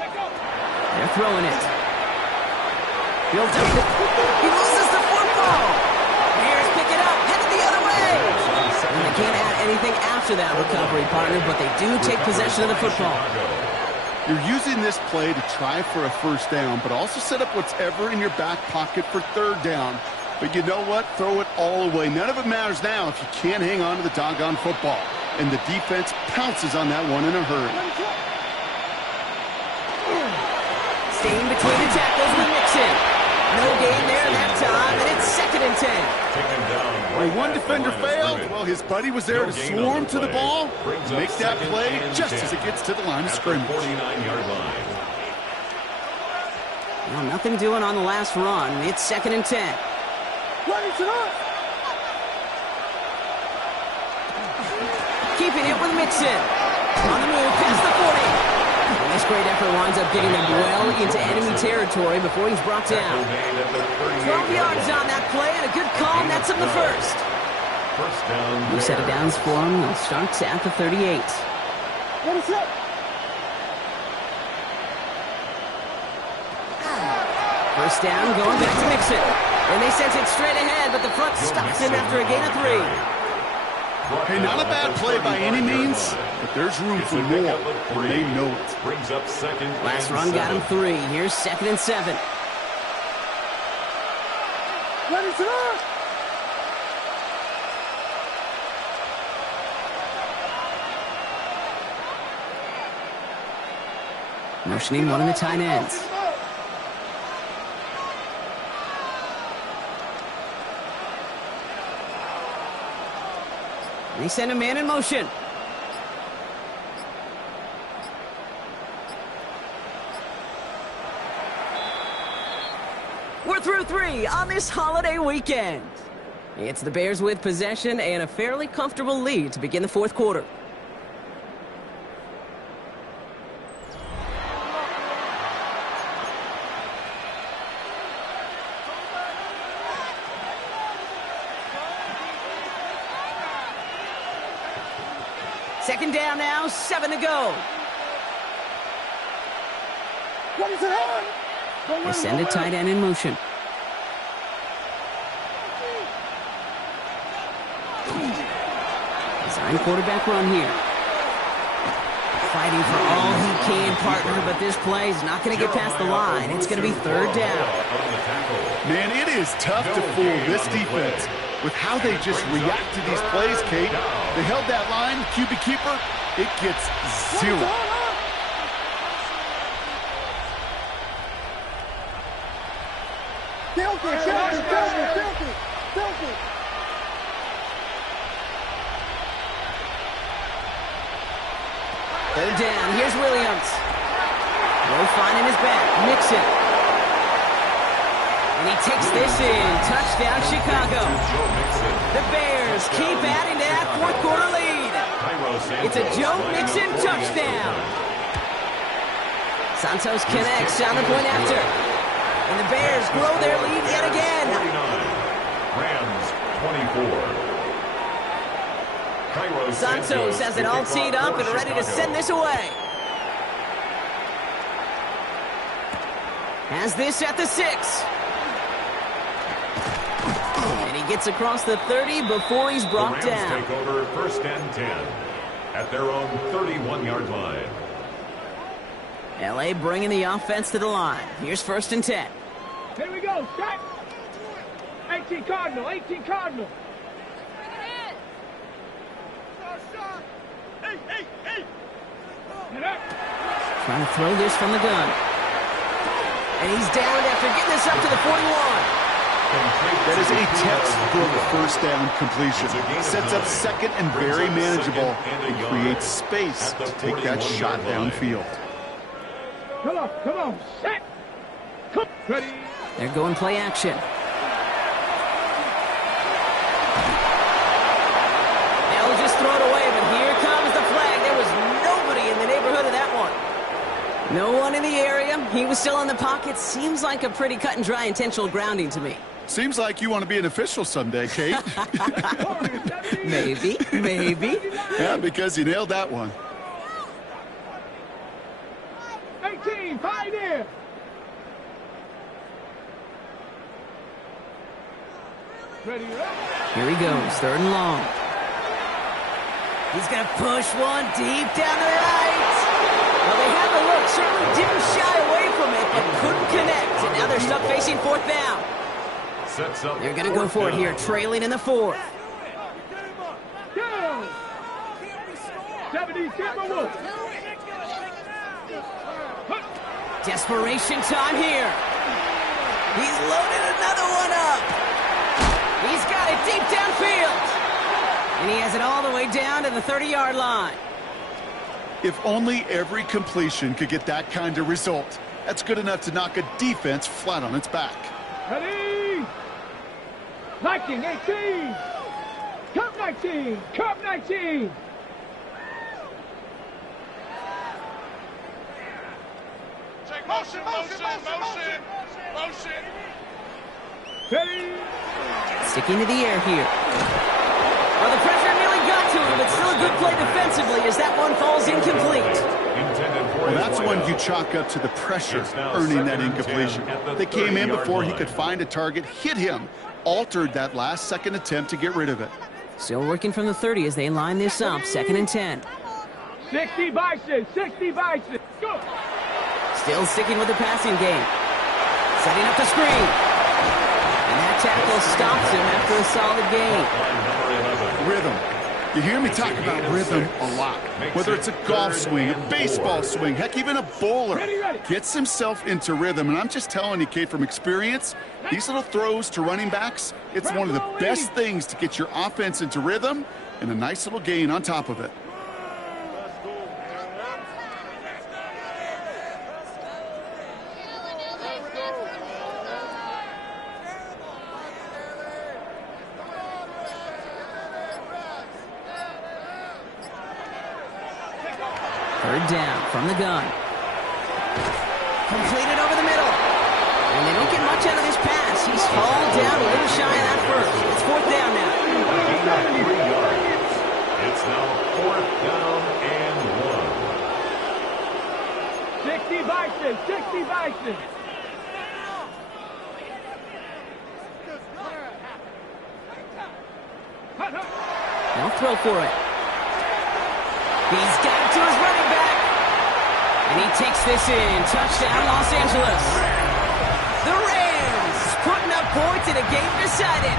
Let go. They're throwing it. Builds up. He loses the football. Bears pick it up, headed the other way. And they can't add anything after that recovery, partner, but they do take possession of the football. You're using this play to try for a 1st down, but also set up what's ever in your back pocket for 3rd down. But you know what? Throw it all away. None of it matters now if you can't hang on to the doggone football. And the defense pounces on that one in a hurry. Staying between the tackles with Mixon. No gain there that time, and it's 2nd and 10. When one defender failed, well, his buddy was there to swarm to the ball, make that play just as it gets to the line of scrimmage. 49-yard line. Well, nothing doing on the last run. It's 2nd and 10. Keeping it with Mixon. On the move, past the 40. And this great effort winds up getting them well into enemy territory before he's brought down. 12 yards on that play, and a good call nets him the 1st. New set of downs for him. They'll start at the 38. First down, going back to Mixon. And they sent it straight ahead, but the front stops him after a gain of 3. Hey, not a bad play by any means, but there's room for more, and they know it. Brings up 2nd. Last run got him 3. Here's 2nd and 7. Ready to run. Motioning one of the tight ends. They send a man in motion. We're through 3 on this holiday weekend. It's the Bears with possession and a fairly comfortable lead to begin the fourth quarter. Second down now, 7 to go. They send a tight end in motion. Design quarterback run here. Fighting for all he can, partner, but this play is not going to get past the line. It's going to be third down. Man, it is tough to fool this defense with how they just react to these plays, Kate. They held that line, QB keeper, it gets 0. Third down, here's Williams. No finding his back, Mixon. And he takes this in, touchdown Chicago. The Bears keep adding to that fourth quarter lead. It's a Joe Mixon touchdown. Santos connects on the point after. And the Bears grow their lead yet again. Rams 24. Santos has it all teed up and ready to send this away. Has this at the 6. And he gets across the 30 before he's brought down. The Rams take over first and 10 at their own 31-yard line. LA bringing the offense to the line. Here's first and 10. Here we go, set. 18 Cardinal, 18 Cardinal. Trying to throw this from the gun. And he's down after getting this up to the 41. That is a textbook first down completion. Sets up second and very manageable and creates space to take that shot downfield. Come on, set. Come. Ready. They're going play action. They'll just throw it away, but here comes the flag. There was nobody in the neighborhood of that one. No one in the area. He was still in the pocket. Seems like a pretty cut and dry intentional grounding to me. Seems like you want to be an official someday, Kate. Maybe. Yeah, because you nailed that one. 18, pioneer. Ready, Here he goes, third and long. He's going to push one deep down the right. Well, they had the look, certainly didn't shy away from it, but couldn't connect. And now they're stuck facing fourth down. They're going to go for it here, trailing in the fourth. Go. 77. Desperation time here. He's loaded another one up. He's got it deep downfield. And he has it all the way down to the 30-yard line. If only every completion could get that kind of result. That's good enough to knock a defense flat on its back. Ready. 19, 18. Cup 19. Cup 19. Take motion. Ready. Sticking to the air here. Well, the pressure nearly got to him, but still a good play defensively as that one falls incomplete. Well, that's one you chalk up to the pressure earning that incompletion. They came in before he could find a target, hit him, altered that last second attempt to get rid of it. Still working from the 30 as they line this up, second and 10. 60 Bison. Go. Still sticking with the passing game. Setting up the screen. And that tackle stops him after a solid gain. Rhythm. You hear me talk about rhythm a lot. Whether it's a golf swing, a baseball swing, heck, even a bowler gets himself into rhythm. And I'm just telling you, Kate, from experience, these little throws to running backs, it's one of the best things to get your offense into rhythm and a nice little gain on top of it. Third down from the gun. Completed over the middle. And they don't get much out of this pass. He's hauled down a little shy of that first. It's fourth down now. Gain of 3 yards. It's now fourth down and 1. 60 Bison, 60 Bison. They'll throw for it. He's got it to his running back. And he takes this in. Touchdown, Los Angeles. The Rams putting up points in a game decided.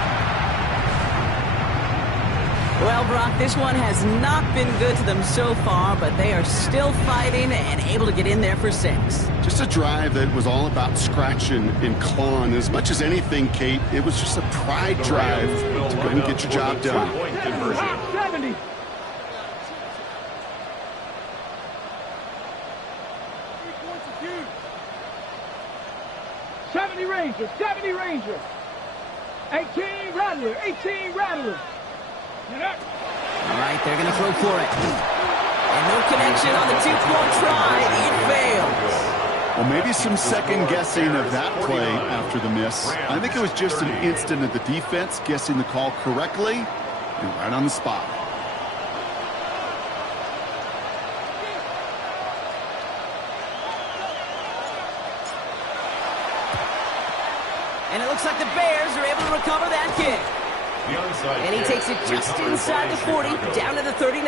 Well, Brock, this one has not been good to them so far, but they are still fighting and able to get in there for 6. Just a drive that was all about scratching and clawing. As much as anything, Kate, it was just a pride drive to go and get your job done. 70. Ranger, 70 Ranger. 18 Rattler, 18 Rattler. All right, they're going to throw for it. And no connection on the 2-point try. It fails. Well, maybe some second guessing of that play after the miss. I think it was just an instant of the defense guessing the call correctly and right on the spot. And it looks like the Bears are able to recover that kick. And he takes it just inside the 40, down to the 39.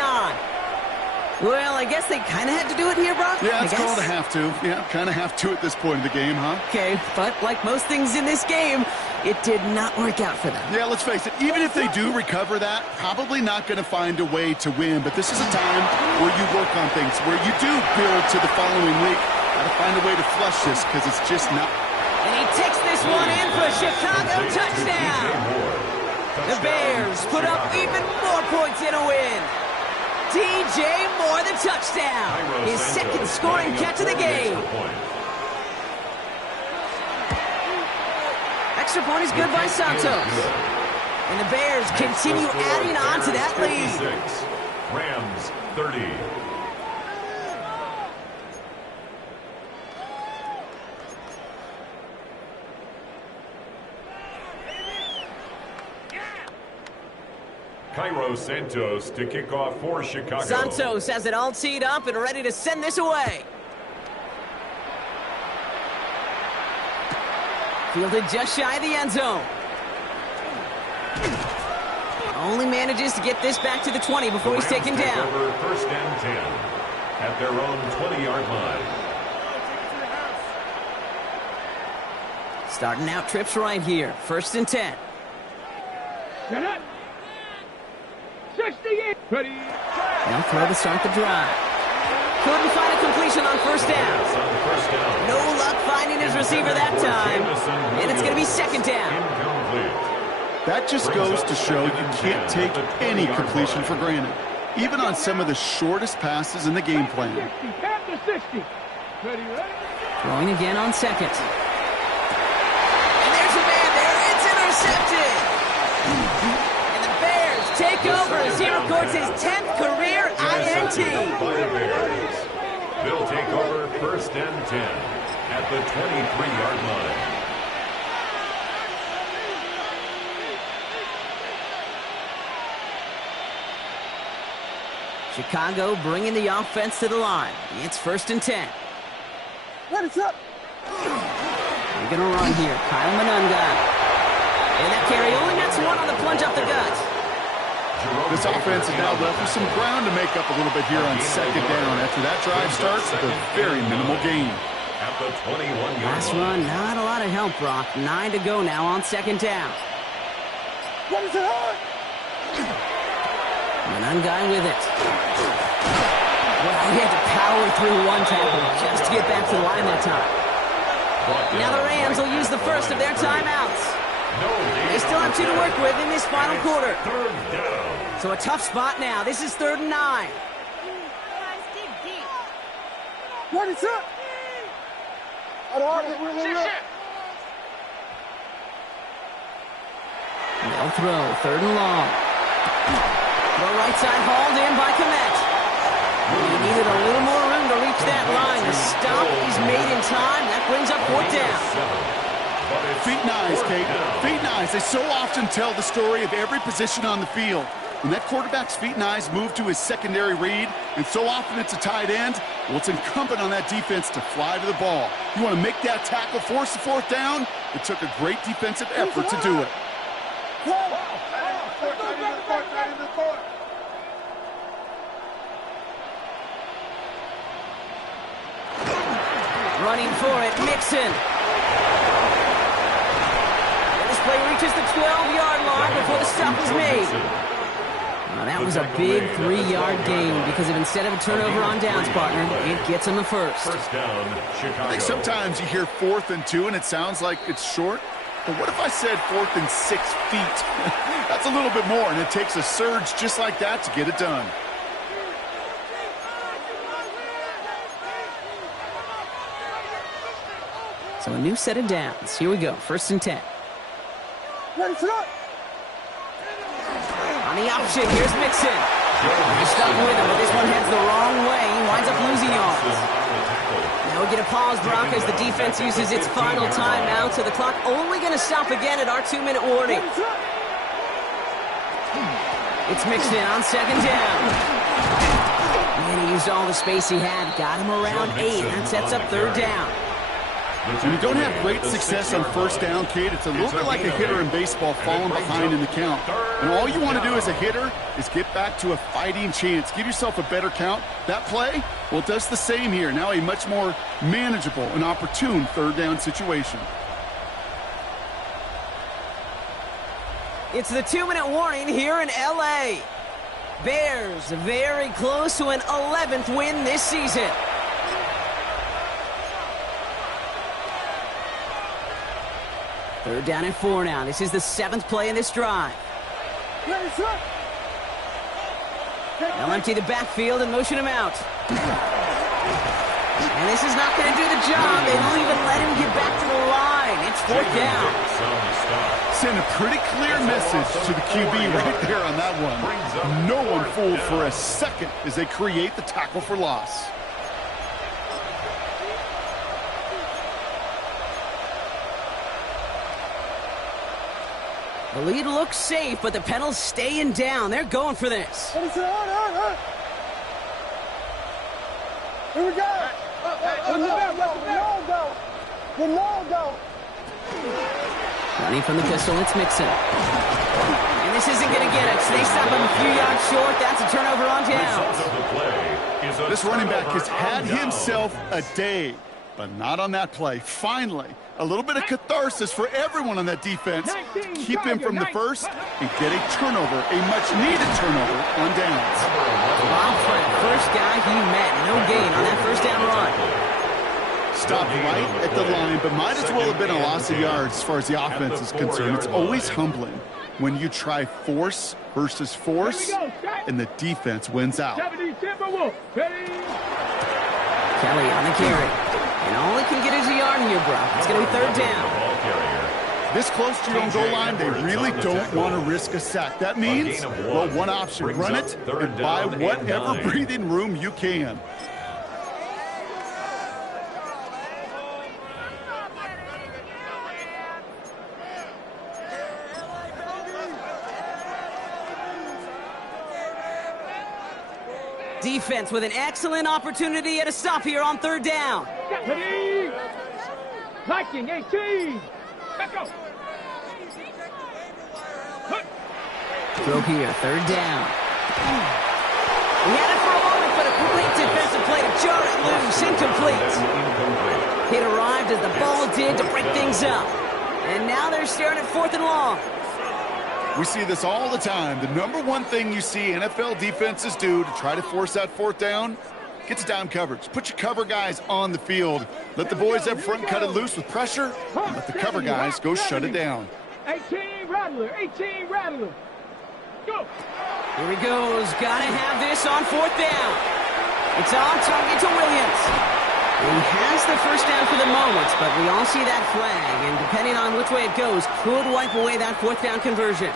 Well, I guess they kind of had to do it here, Brock. Yeah, it's called a have to. Yeah, kind of have to at this point in the game, huh? Okay, but like most things in this game, it did not work out for them. Yeah, let's face it, even if they do recover that, probably not going to find a way to win. But this is a time where you work on things, where you do build to the following week. Got to find a way to flush this because it's just not. And he takes this one in for a Chicago touchdown. The Bears put up even more points in a win. DJ Moore, the touchdown. His second scoring catch of the game. Extra point is good by Santos. And the Bears continue adding on to that lead. Rams 30. Cairo Santos to kick off for Chicago. Santos has it all teed up and ready to send this away. Fielded just shy of the end zone. Only manages to get this back to the 20 before he's taken down. Over first and 10 at their own 20-yard line. Starting out trips right here. First and 10. 68. Ready. They'll throw to start the drive. Couldn't find a completion on first down. No luck finding his receiver that time. And it's going to be second down. That just goes to show you can't take any completion for granted, even on some of the shortest passes in the game plan. 60. Ready. Throwing again on second. And there's a man there. It's intercepted. And the Bears take over as he records his 10th career INT. They'll take over first and 10 at the 23-yard line. Chicago bringing the offense to the line. It's first and 10. What is up? They're going to run here. Kyle Manunga. And that carry only gets one on the plunge up the gut. This offense is now left with some ground to make up a little bit here on second down. After that drive starts with a very minimal gain. At the 21-yard Last run, not a lot of help, Brock. 9 to go now on second down. What is it on? Manunga with it. Well, he had to power through one tackle just to get back to the line that time. Now the Rams will use the first of their timeouts. They still have 2 to work with in this final quarter. So a tough spot now. This is 3rd and 9. What is up? They'll throw. 3rd and long. The right side hauled in by Komet. He needed a little more room to reach that line. The stop is made in time. That brings up 4th down. Feet and eyes, Kate. Feet and eyes. They so often tell the story of every position on the field. When that quarterback's feet and eyes move to his secondary read, and so often it's a tight end, well, it's incumbent on that defense to fly to the ball. You want to make that tackle, force the 4th down? It took a great defensive effort to do it. Running for it, Mixon. And this play reaches the 12-yard line before the stop is made. That was a big 3-yard gain because of instead of a turnover on downs, partner, it gets him the first. First down, Chicago. I think sometimes you hear 4th and 2 and it sounds like it's short. But what if I said 4th and 6 feet? That's a little bit more, and it takes a surge just like that to get it done. So a new set of downs. Here we go, 1st and 10. On the option, here's Mixon. He's stuck with him, but this one heads the wrong way. He winds up losing yards. Now we get a pause, Brock, as the defense uses its final timeout, so the clock only going to stop again at our 2-minute warning. It's Mixon on 2nd down. And he used all the space he had. Got him around 8. That sets up 3rd down. When you don't have great success on 1st down, Kate, it's a little bit like a hitter in baseball falling behind in the count. And all you want to do as a hitter is get back to a fighting chance. Give yourself a better count. That play, well, it does the same here. Now a much more manageable and opportune 3rd down situation. It's the 2-minute warning here in L.A. Bears very close to an 11th win this season. Third down and 4 now. This is the 7th play in this drive. They'll empty the backfield and motion him out. And this is not going to do the job. They don't even let him get back to the line. It's 4th down. Send a pretty clear message to the QB right there on that one. No one fooled for a second as they create the tackle for loss. The lead looks safe, but the Pedals staying down. They're going for this. Here we go. The logo. Running from the pistol, it's Mixon. And this isn't going to get it. They stop him a few yards short. That's a turnover on downs. This running back has had himself a day, but not on that play. Finally, a little bit of catharsis for everyone on that defense. Keep him from the first and get a turnover, a much-needed turnover on downs. Bob Frank, first guy he met. No gain on that 1st down run. Stopped right at the line, but might as well have been a loss of yards as far as the offense is concerned. It's always humbling when you try force versus force, and the defense wins out. Kelly on the carry. And all he can get is a yard here, Brock. It's going to be 3rd down. This close to your own goal line, they really don't want to risk a sack. That means, well, one option, run it and buy whatever breathing room you can. Defense with an excellent opportunity at a stop here on 3rd down. Liking 18. Let's go. Throw here, 3rd down. He had it for a moment, but a complete defensive play to jar it loose, incomplete. It arrived as the ball did to break things up. And now they're staring at 4th and long. We see this all the time. The number one thing you see NFL defenses do to try to force that 4th down, get to down coverage. Put your cover guys on the field. Let the boys up front cut it loose with pressure, and let the cover guys go shut it down. 18 Rattler, 18 Rattler. Go. Here he goes. Gotta have this on 4th down. It's on target to Williams. He has the 1st down for the moment, but we all see that flag, and depending on which way it goes, could wipe away that 4th down conversion.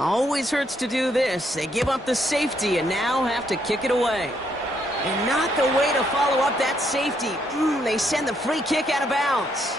Always hurts to do this. They give up the safety and now have to kick it away. And not the way to follow up that safety. They send the free kick out of bounds.